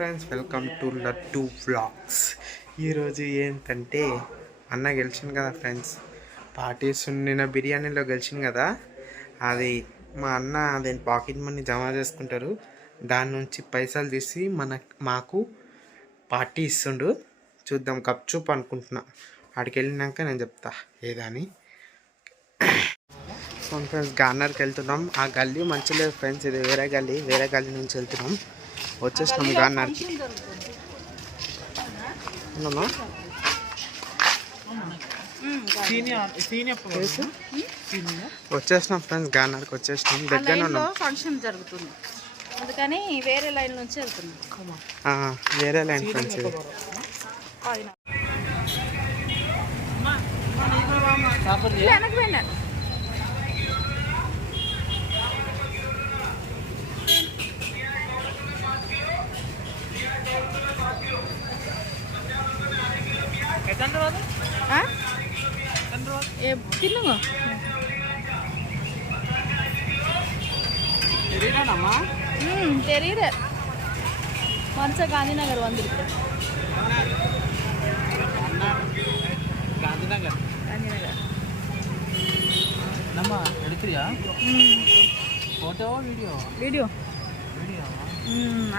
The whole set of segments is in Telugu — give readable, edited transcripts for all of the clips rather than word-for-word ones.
Friends, welcome to laddu vlogs. ఈరోజు ఏంటంటే అన్న గెలిచింది కదా ఫ్రెండ్స్, పార్టీస్ నిన్న బిర్యానీలో గెలిచింది కదా, అది మా అన్న అదే పాకెట్ మనీ జమ చేసుకుంటారు. దాని నుంచి పైసలు తీసి మాకు పార్టీ ఇస్తుండు. చూద్దాం, గప్చుప్ అనుకుంటున్నా. ఆడికి వెళ్ళినాక నేను చెప్తా ఏదని. ఫ్రెండ్స్, గార్నర్కి వెళ్తున్నాం. ఆ గల్లీ మంచి లేదు ఫ్రెండ్స్, ఇది వేరే గల్లీ నుంచి వెళ్తున్నాం. వచ్చేసినాం గార్నర్కి. వచ్చేసినాం ఫ్రెండ్స్, గార్నర్కి వచ్చేసినాం. దగ్గర ఫంక్షన్ జరుగుతుంది, అందుకని వేరే లైన్ నుంచి వెళ్తున్నాం. వేరే లైన్ ఫ్రెండ్స్ ఇది. తిన్నుங்க தெரியல. மனுஷ காந்திநகர் வந்திருக்கு. காந்திநகர் நம்ம எடுக்கிறியா? ஃபோட்டோ வீடியோ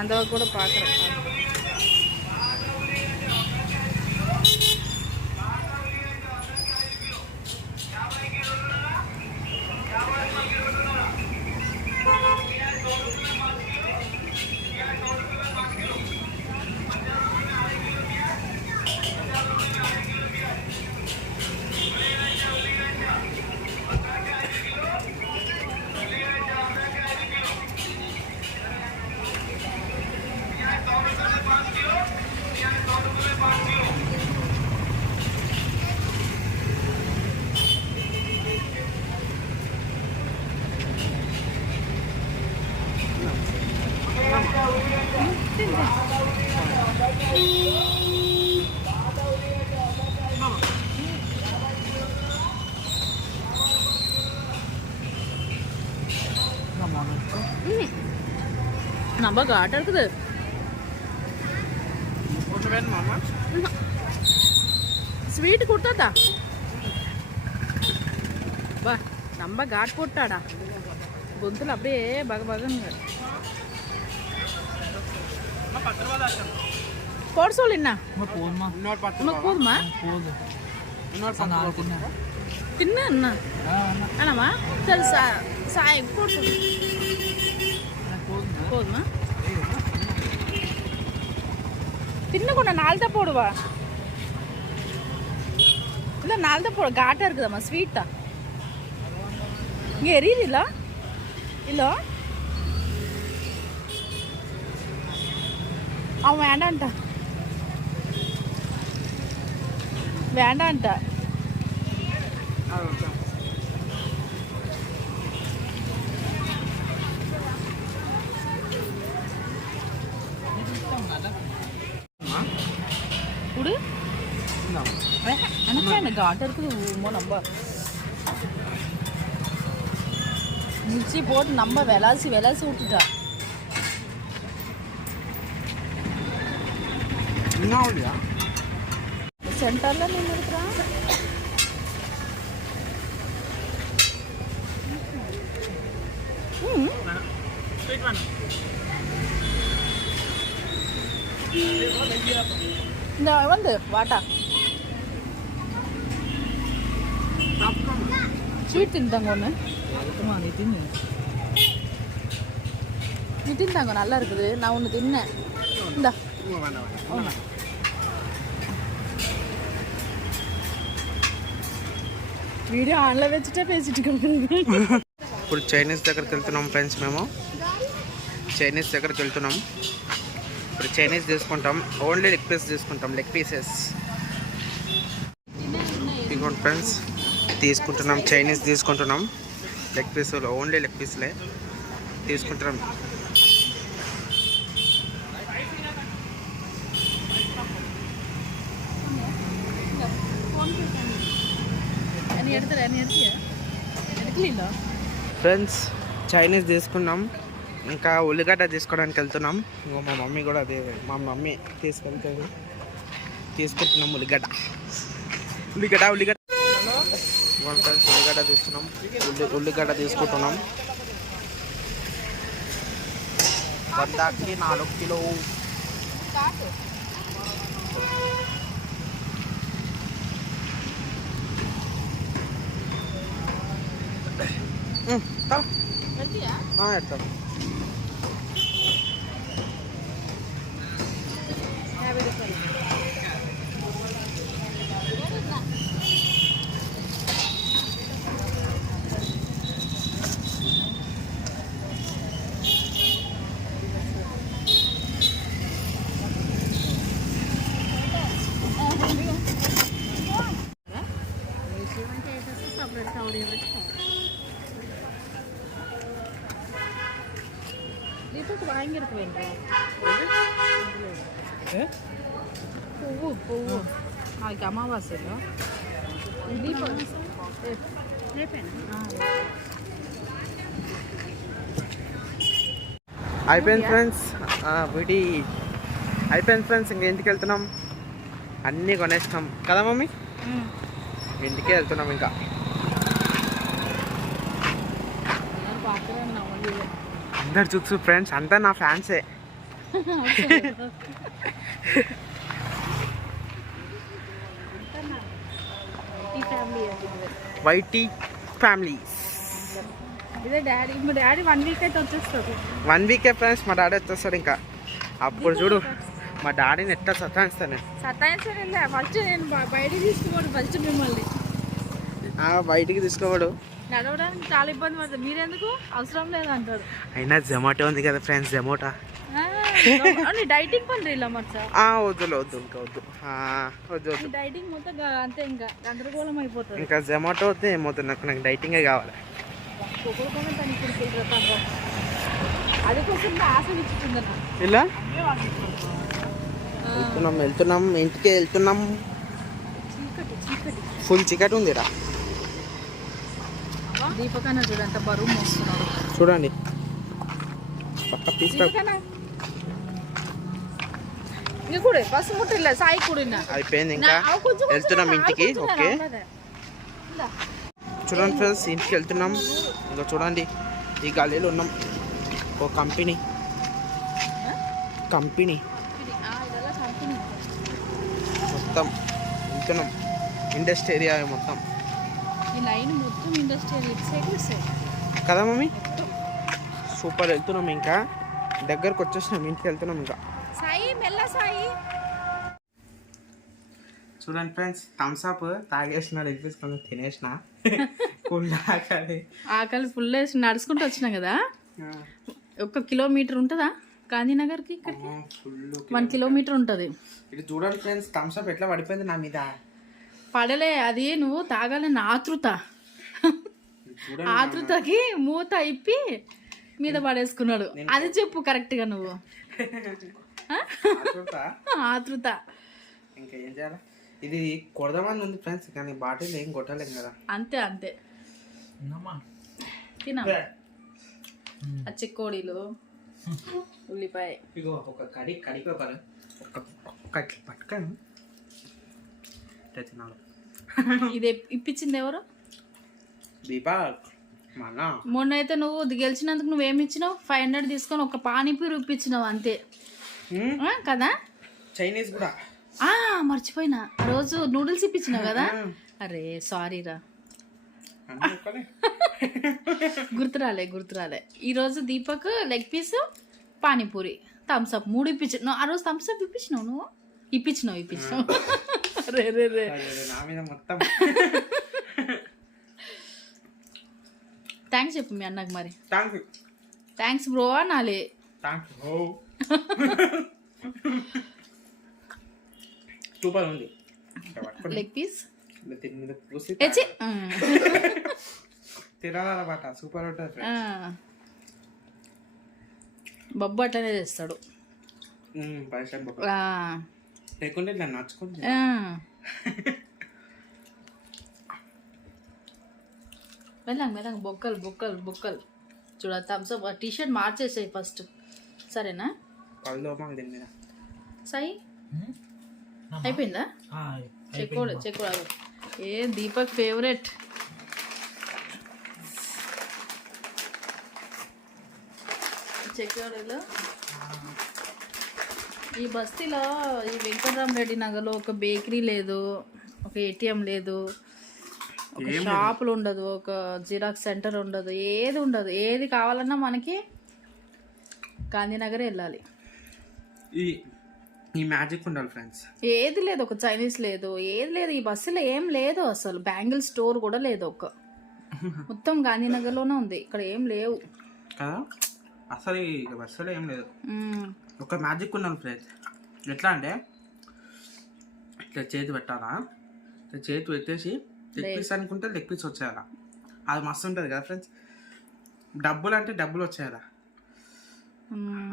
அந்த கூட பார்க்குறேன். நம்ம காட்ட இருக்குது. ஸ்வீட் கொடுத்தாதா பா, நம்ம காட் போட்டாடா గొంతులు அப்படியே బగబగంగా పోడ్సోలిన్నా పోదుమా తిన్నా అన్న అన్నమా సరే సాయి పోడ్సో போதுமா தின்னக்கூட 4 தான் போடுவா. இல்லை 4 தான் போட காட்டாக இருக்குதாம்மா, ஸ்வீட்டா இங்கே எரியுது. இல்லை அவன் வேண்டான்ட்டா. குடு எனக்கு என்ன காட்ட இருக்குது. நம்ம மிக்சி போட்டு நம்ம விளாசி விட்டுட்டா. சென்டர்ல நின்று இருக்கிறான். இந்த வந்து வாட்டா ஸ்வீட் தின்னுதாங்க. ஒன்று நீ தின்னுதாங்க, நல்லா இருக்குது. நான் ஒன்று தின்னேன். இந்தா వీడియో ఆన్లో వెచ్చిటే పేసిట్టు. ఇప్పుడు చైనీస్ దగ్గరికి వెళ్తున్నాం ఫ్రెండ్స్. మేము చైనీస్ దగ్గరికి వెళ్తున్నాం. ఇప్పుడు చైనీస్ తీసుకుంటాం. ఓన్లీ లెగ్ పీస్ తీసుకుంటాం, లెగ్ పీసెస్. ఇదిగోండి ఫ్రెండ్స్, తీసుకుంటున్నాం. చైనీస్ తీసుకుంటున్నాం. లెగ్ పీసులు, ఓన్లీ లెగ్ పీసులే తీసుకుంటున్నాం. எடுக்கல ఫ్రెండ్స్, చైనీస్ తీసుకున్నాం. ఇంకా ఉల్లిగడ్డ తీసుకోవడానికి వెళ్తున్నాం. ఇంకో మా మమ్మీ కూడా అదే, మా మమ్మీ తీసుకుంటున్నాం ఉల్లిగడ్డ. ఉల్లిగడ్డ ఫ్రెండ్స్ ఉల్లిగడ్డ తీస్తున్నాం. ఉల్లిగడ్డ తీసుకుంటున్నాం. 100కి 4 కిలో. ఎడతాం. దీపక్ భయంకరకు వెళ్ళరా పువ్వు అది అమావాస్యలో దీపక్ అయిపోయింది ఫ్రెండ్స్. వీటి అయిపోయింది ఫ్రెండ్స్. ఇంక ఇంటికి వెళ్తున్నాం. అన్నీ కొనేస్తాం కదా మమ్మీ. ఇంటికే వెళ్తున్నాం. ఇంకా అందరు చూసు ఫ్రెండ్స్ అంతా నా ఫ్యాన్సే. వైటీ ఫ్యామిలీ. ఇదే డాడీ, మా డాడీ 1 వీక్ అయితే వచ్చేస్తాడు. 1 వీకే ఫ్రెండ్స్ మా డాడీ వచ్చేస్తాడు. ఇంకా అప్పుడు చూడు మా డాడీని ఎట్లా సతాయిస్తాను. సతాయించలే ఫస్ట్ నేను బయటికి తీసుకోడు. ఫస్ట్ మిమ్మల్ని బయటికి తీసుకోవాడు. నడవడానికి చాలా ఇబ్బంది పడుతుంది. మీరెందుకు అవసరం లేదంటారు. అయినా జొమాటో ఉంది కదా ఫ్రెండ్స్. జొమాటో డైటింగ్ పని ఇలా మరి వద్దు ఇంకా వద్దు. డైటింగ్ మొత్తం అంతే, ఇంకా గందరగోళం అయిపోతుంది. ఇంకా జొమాటో వద్దు ఏమవుతుంది. నాకు డైటింగే కావాలి. అది కోసం ఆశ ఇచ్చుకుందా ఇలా వెళ్తున్నాం ఇంటికి వెళ్తున్నాం. ఫుల్ చీకటి ఉంది ఇక్కడ. దీపకన్నా చూడంత బరువు మోస్తున్నాడు. చూడండి పక్క తీసుకో. కూడా బస్సు ముట్టిలే సాయి కూడా అయిపోయింది. ఇంకా వెళ్తున్నాం ఇంటికి. ఓకే చూడండి ఫ్రెండ్స్ ఇంటికి వెళ్తున్నాం. ఇంకా చూడండి ఈ గల్లీలో ఉన్నాం. ఓ కంపెనీ మొత్తం వెళ్తున్నాం. ఇండస్ట్రీ ఏరియా మొత్తం కదా మమ్మీ. సూపర్ వెళ్తున్నాం. ఇంకా దగ్గరకు వచ్చేసినాం. ఇంటికి వెళ్తున్నాం. ఇంకా చూడండి ఫ్రెండ్స్ థమ్స్అప్ తాగేసినాడు. వెళ్ళిపోయి తినేసిన. ఆకలి ఫుల్ వేసి నడుచుకుంటూ వచ్చినాం కదా. 1 కిలోమీటర్ ఉంటుందా గాంధీనగర్కి? ఇక్కడికి 1 కిలోమీటర్ ఉంటుంది. ఇది చూడండి ఫ్రెండ్స్ థమ్స్అప్ ఎట్లా పడిపోయింది నా మీద. పడలే, అది నువ్వు తాగాలని ఆతృతకి మూత ఇప్పి మీద పడేసుకున్నాడు. అది చెప్పు కరెక్ట్ గా నువ్వు. ఆతృత. ఇంకా ఏం చేయాలి. ఇది కొడదామని ఉంది ఫ్రెండ్స్, కానీ బాటిల్ ఏం కొట్టలేం కదా. అంతే తినా. చిక్కోడీలు, ఉల్లిపాయ, ఒక కడికి ఒక పట్టుకాను తినాలి. ఇది ఇప్పించింది ఎవరు? దీపక్. మొన్న అయితే నువ్వు గెలిచినందుకు నువ్వేమి ఇచ్చినావు? 500 తీసుకొని ఒక పానీపూరి ఇప్పించినావు అంతే కదా. చైనీస్ కూడా మర్చిపోయినా. రోజు నూడిల్స్ ఇప్పించినావు కదా. అరే సారీరా, గుర్తురాలే. ఈరోజు Deepak leg piece, panipuri, Thums Up 3 ఇప్పించావు. ఆ రోజు థమ్స్అప్ ఇప్పించినావు. నువ్వు ఇప్పించినావు. రే మొత్తం. థ్యాంక్స్ చెప్పు మీ అన్నకు. మరి థ్యాంక్స్ బ్రో అనాలి. సూపర్ ఉంది. లెగ్ పీస్ తినాలన్నమాట. సూపర్ ఉంటుంది. బొబ్బు అట్లనే చేస్తాడు. లేకుంటే ఇట్లా నచ్చుకుంటే మెల్లంగా బొక్కలు. చూడ థమ్స్ అప్ టీ షర్ట్ మార్చేసాయి ఫస్ట్, సరేనా? పళ్ళోపం దీని మీద సాయి అయిపోయిందా? చెక్కోడు ఏ దీపక్ ఫేవరెట్ చెక్కోడలో. ఈ బస్తీలో ఈ వెంకటరామరెడ్డి నగర్లో ఒక బేకరీ లేదు, ఒక ఏటీఎం లేదు, ఒక షాపులు ఉండదు, ఒక జిరాక్స్ సెంటర్ ఉండదు, ఏది ఉండదు. ఏది కావాలన్నా మనకి గాంధీనగర్ వెళ్ళాలి. ఈ మ్యాజిక్ ఉండాలి ఫ్రెండ్స్. ఏది లేదు, ఒక చైనీస్ లేదు, ఏది లేదు. ఈ బస్సులో ఏం లేదు అసలు. బ్యాంగిల్ స్టోర్ కూడా లేదు. మొత్తం గాంధీనగర్లోనే ఉంది, ఇక్కడ ఏం లేవు కదా అసలు. ఈ బస్సులో ఏం లేదు. ఒక మ్యాజిక్ ఉండాలి ఫ్రెండ్స్. ఎట్లా అంటే ఇట్లా చేతి పెట్టాలా, ఇట్లా చేతి పెట్టేసి లెగ్ పీస్ అనుకుంటే లెగ్ పీస్ వచ్చేయాలా. అది మస్తు ఉంటుంది కదా ఫ్రెండ్స్. డబ్బులు అంటే డబ్బులు వచ్చేయాలా.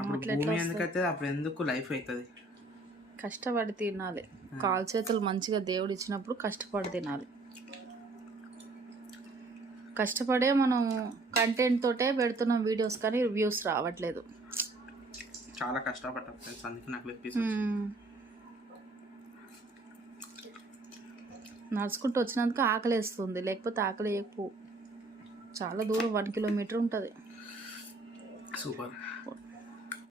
అప్పుడు భూమి ఎందుకైతే అప్పుడు ఎందుకు లైఫ్ అవుతుంది. కష్టపడి తినాలి. కాలు చేతులు మంచిగా దేవుడు ఇచ్చినప్పుడు కష్టపడి తినాలి. కష్టపడే మనం కంటెంట్ తోటే పెడుతున్నాం వీడియోస్, కానీ వ్యూస్ రావట్లేదు. చాలా కష్టపడ్డా ఫ్రెండ్స్, అందుకే నాకు లెగ్ పీస్. నడుచుకుంటూ వచ్చినందుకు ఆకలి వేస్తుంది, లేకపోతే ఆకలి వేయకపో. చాలా దూరం, 1 కిలోమీటర్ ఉంటుంది. సూపర్.